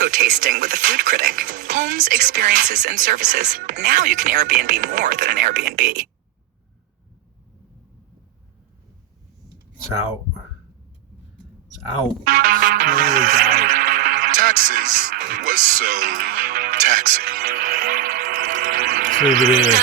taco tasting with a food critic. Homes, experiences, and services. Now you can Airbnb more than an Airbnb. It's out. It's out. School is out. Taxes was so taxing. Let's leave it in.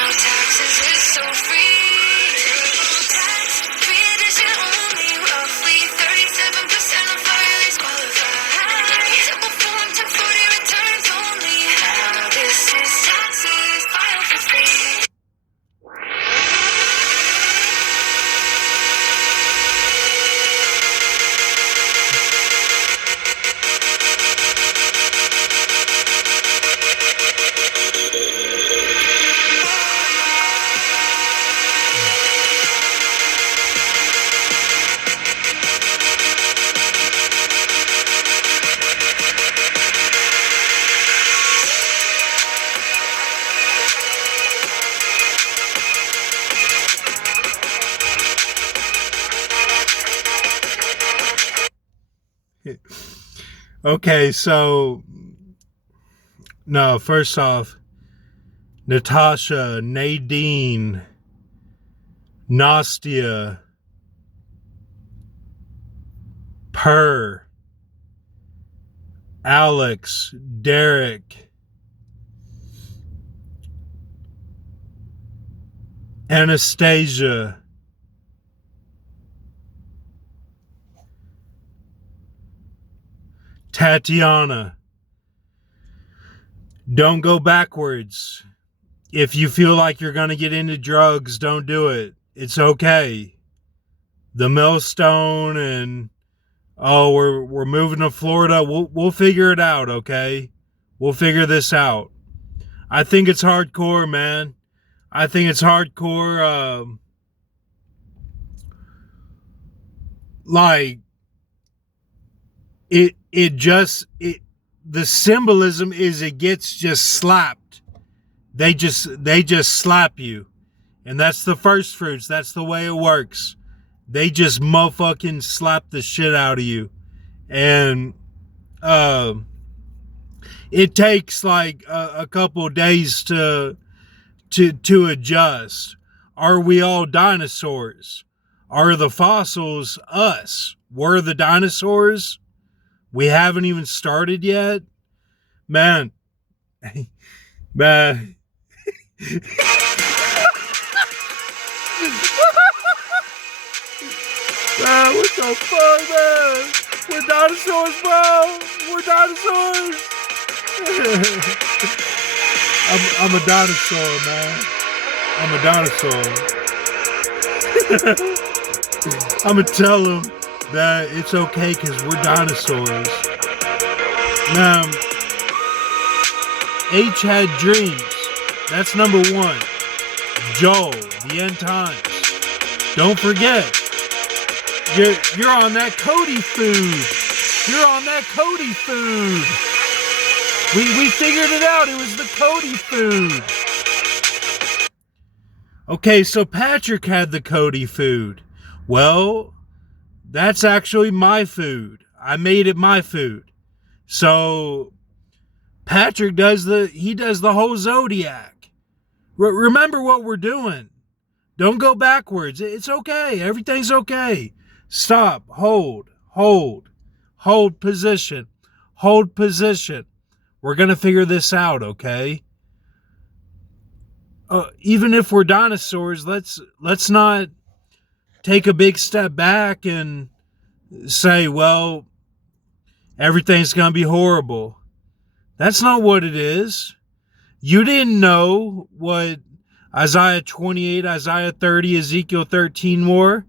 Okay, so no, first off, Natasha, Nadine, Nastia, Alex, Derek, Anastasia, Tatiana, don't go backwards. If you feel like you're going to get into drugs, don't do it. It's okay. The millstone and, oh, we're moving to Florida. We'll figure it out, okay? We'll figure this out. I think it's hardcore, man. I think it's hardcore. Like, the symbolism is it gets just slapped. They just slap you. And that's the first fruits. That's the way it works. They just motherfucking slap the shit out of you. And it takes like a couple days to adjust. Are we all dinosaurs? Are the fossils us? We're the dinosaurs? We haven't even started yet? Man. Man. Man, what the fuck, man? We're dinosaurs, bro. We're dinosaurs. I'm a dinosaur, man. I'm a dinosaur. I'm gonna tell them that it's okay because we're dinosaurs. Now, H had dreams. That's number one. Joel, the end times. Don't forget. You're on that Cody food. You're on that Cody food. We figured it out. It was the Cody food. Okay, so Patrick had the Cody food. Well, that's actually my food. I made it my food. So Patrick does the whole zodiac. Remember what we're doing. Don't go backwards. It's okay. Everything's okay. Stop. Hold position. Hold position. We're going to figure this out, okay? Even if we're dinosaurs, let's not take a big step back and say, well, everything's going to be horrible. That's not what it is. You didn't know what Isaiah 28, Isaiah 30, Ezekiel 13 were.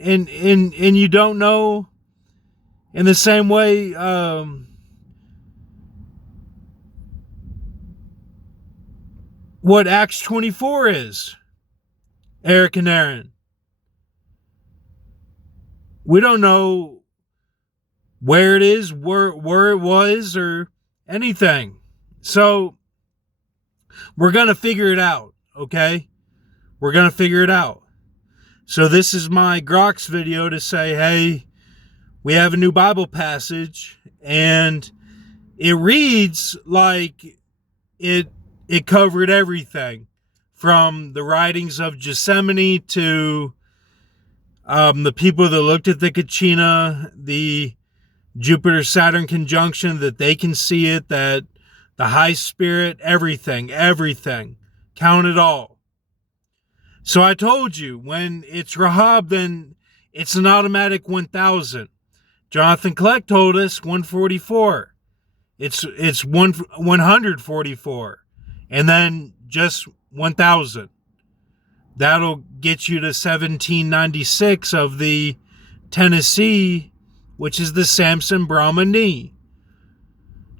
And you don't know in the same way what Acts 24 is, Eric and Aaron. We don't know where it is, where it was, or anything. So we're going to figure it out, okay? We're going to figure it out. So this is my Grox video to say, hey, we have a new Bible passage, and it reads like it covered everything from the writings of Gethsemane to the people that looked at the Kachina, the Jupiter-Saturn conjunction, that they can see it, that the high spirit, everything, count it all. So I told you, when it's Rahab, then it's an automatic 1,000. Jonathan Kleck told us 144. It's 144. And then just 1,000. That'll get you to 1796 of the Tennessee, which is the Samson Brahmani.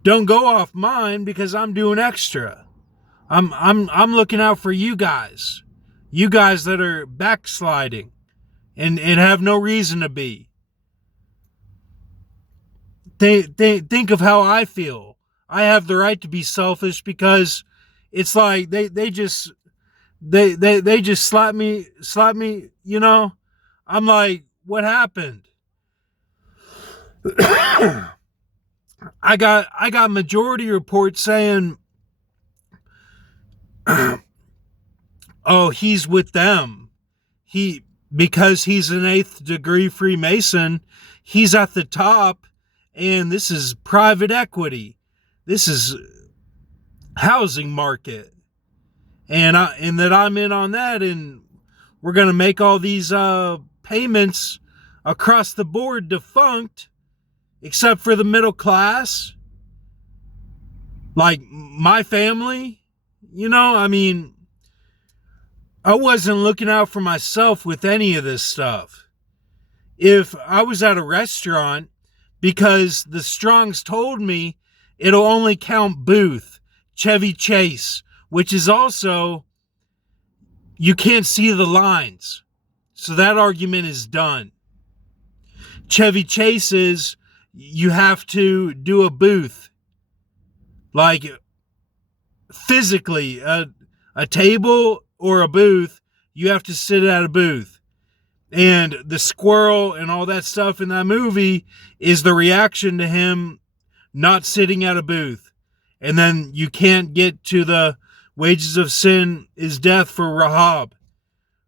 Don't go off mine because I'm doing extra. I'm looking out for you guys. You guys that are backsliding and have no reason to be. Think of how I feel. I have the right to be selfish because it's like they just slap me, you know? I'm like, what happened? I got majority reports saying, oh, he's with them. Because he's an 8th degree Freemason, he's at the top, and this is private equity. This is housing market. And that I'm in on that, and we're going to make all these payments across the board defunct, except for the middle class. Like my family, I mean, I wasn't looking out for myself with any of this stuff. If I was at a restaurant, because the Strongs told me it'll only count Booth, Chevy Chase, which is also, you can't see the lines. So that argument is done. Chevy Chase is, you have to do a booth. Like physically, a table or a booth, you have to sit at a booth. And the squirrel and all that stuff in that movie is the reaction to him not sitting at a booth. And then you can't get to the wages of sin is death for Rahab,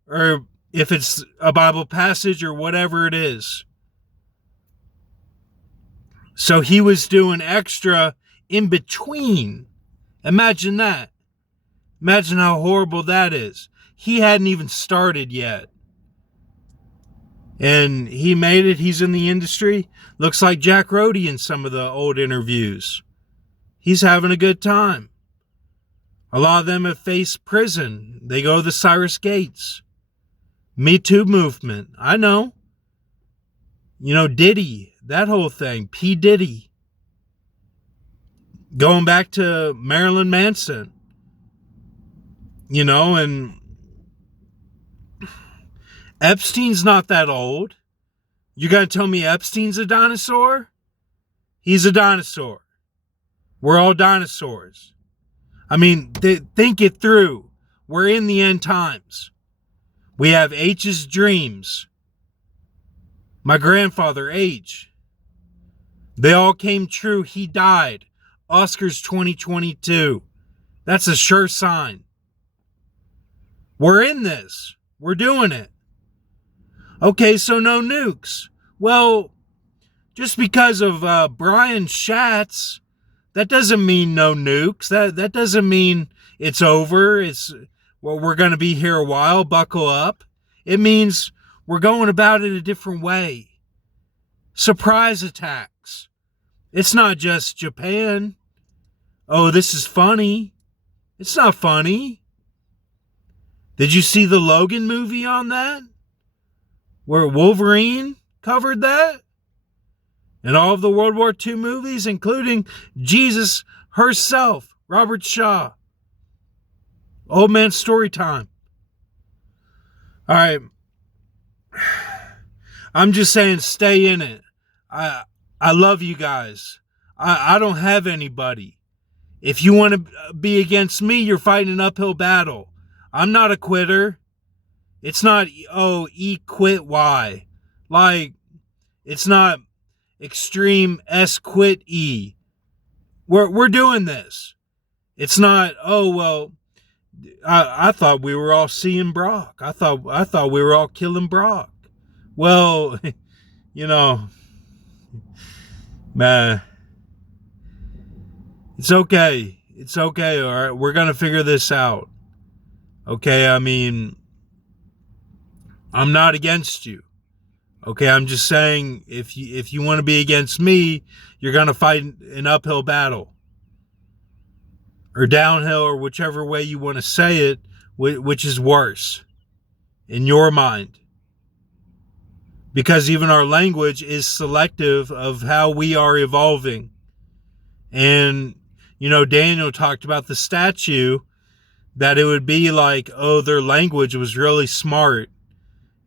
or if it's a Bible passage or whatever it is. So he was doing extra in between. Imagine that. Imagine how horrible that is. He hadn't even started yet. And he made it. He's in the industry. Looks like Jack Rhodey in some of the old interviews. He's having a good time. A lot of them have faced prison. They go to the Cyrus Gates. Me Too movement. I know. Diddy. That whole thing. P. Diddy. Going back to Marilyn Manson. And Epstein's not that old. You gotta tell me Epstein's a dinosaur? He's a dinosaur. We're all dinosaurs. I mean, think it through. We're in the end times. We have H's dreams. My grandfather, H. They all came true. He died. Oscars 2022. That's a sure sign. We're in this. We're doing it. Okay, so no nukes. Well, just because of Brian Schatz, that doesn't mean no nukes. That doesn't mean it's over. We're going to be here a while. Buckle up. It means we're going about it a different way. Surprise attacks. It's not just Japan. Oh, this is funny. It's not funny. Did you see the Logan movie on that? Where Wolverine covered that? And all of the World War II movies, including Jesus herself, Robert Shaw. Old man story time. All right. I'm just saying, stay in it. I love you guys. I don't have anybody. If you want to be against me, you're fighting an uphill battle. I'm not a quitter. It's not, E quit Y. Like, it's not extreme S quit E. We're doing this. It's not, oh well, I thought we were all seeing Brock. I thought we were all killing Brock. Well, you know, man, it's okay. It's okay, all right? We're going to figure this out. Okay? I mean, I'm not against you. Okay? I'm just saying if you want to be against me, you're going to fight an uphill battle. Or downhill, or whichever way you want to say it, which is worse in your mind. Because even our language is selective of how we are evolving. And, you know, Daniel talked about the statue, that it would be like, oh, their language was really smart.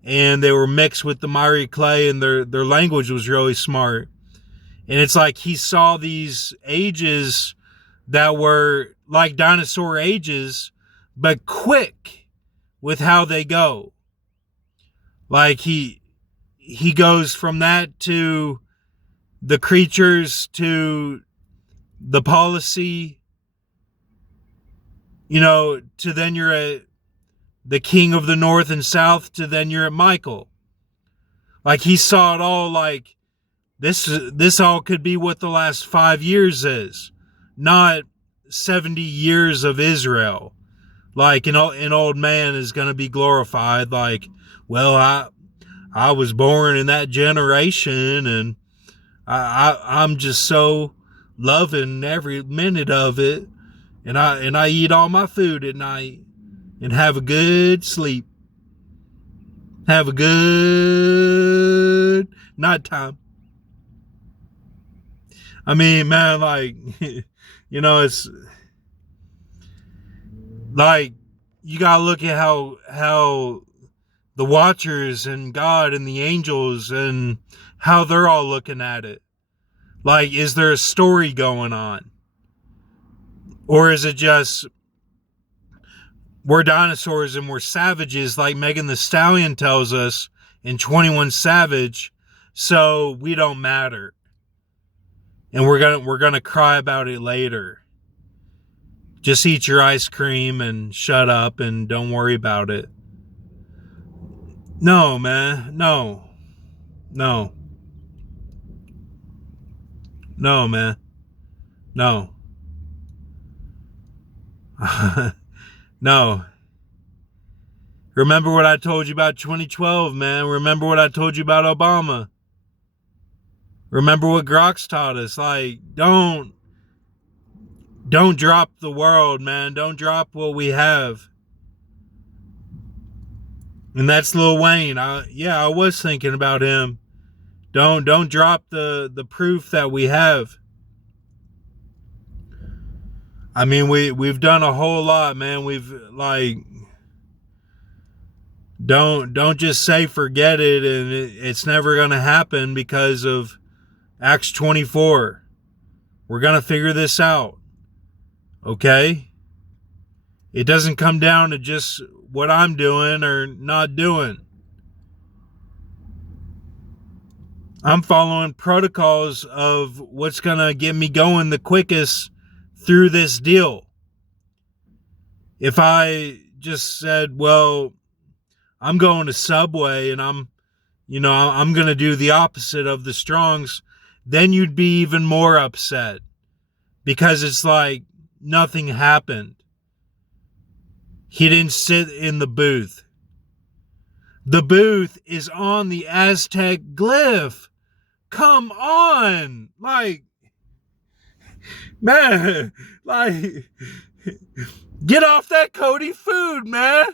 And they were mixed with the miry clay, and their language was really smart. And it's like he saw these ages that were like dinosaur ages, but quick with how they go. Like he goes from that to the creatures to the policy, you know, to then you're at the king of the north and south, to then you're at Michael. Like he saw it all, like this all could be what the last 5 years is, not 70 years of Israel. Like an old man is going to be glorified. Like, well, I was born in that generation, and I'm just so loving every minute of it, and I eat all my food at night and have a good sleep. Have a good night time. I mean, man, like, you know, it's like you gotta look at how the Watchers and God and the angels and how they're all looking at it. Like, is there a story going on? Or is it just we're dinosaurs and we're savages, like Megan Thee Stallion tells us in 21 Savage, so we don't matter. And we're gonna cry about it later. Just eat your ice cream and shut up and don't worry about it. No, man. No. No. No, man. No. No. Remember what I told you about 2012, man. Remember what I told you about Obama. Remember what Grox taught us. Like, don't drop the world, man. Don't drop what we have. And that's Lil Wayne. I was thinking about him. Don't drop the proof that we have. I mean, we've done a whole lot, man. We've like, don't just say forget it and it's never gonna happen because of Acts 24. We're gonna figure this out. Okay? It doesn't come down to just what I'm doing or not doing. I'm following protocols of what's going to get me going the quickest through this deal. If I just said, well, I'm going to Subway and I'm going to do the opposite of the Strongs, then you'd be even more upset because it's like nothing happened. He didn't sit in the booth. The booth is on the Aztec glyph. Come on. Like, man, like, get off that Cody food, man.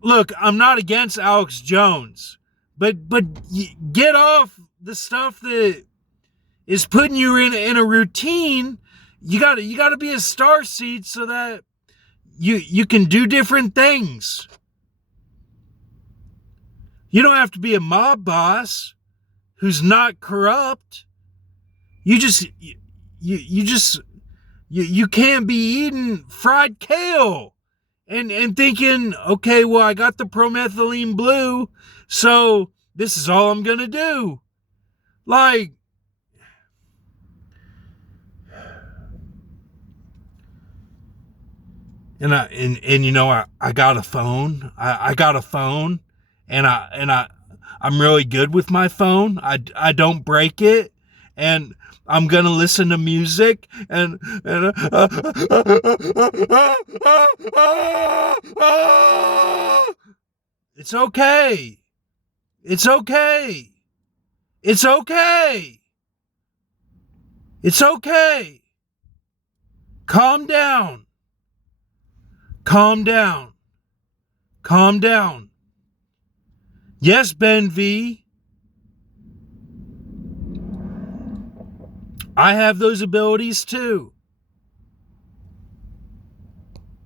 Look, I'm not against Alex Jones, but get off the stuff that is putting you in a routine. You gotta be a star seed so that you can do different things. You don't have to be a mob boss who's not corrupt. You can't be eating fried kale and thinking, okay, well, I got the promethylene blue, so this is all I'm gonna do. Like, And you know, I got a phone. I got a phone, I'm really good with my phone. I don't break it, and I'm gonna listen to music and it's okay. It's okay. It's okay. It's okay. Calm down. Calm down. Calm down. Yes, Ben V. I have those abilities too.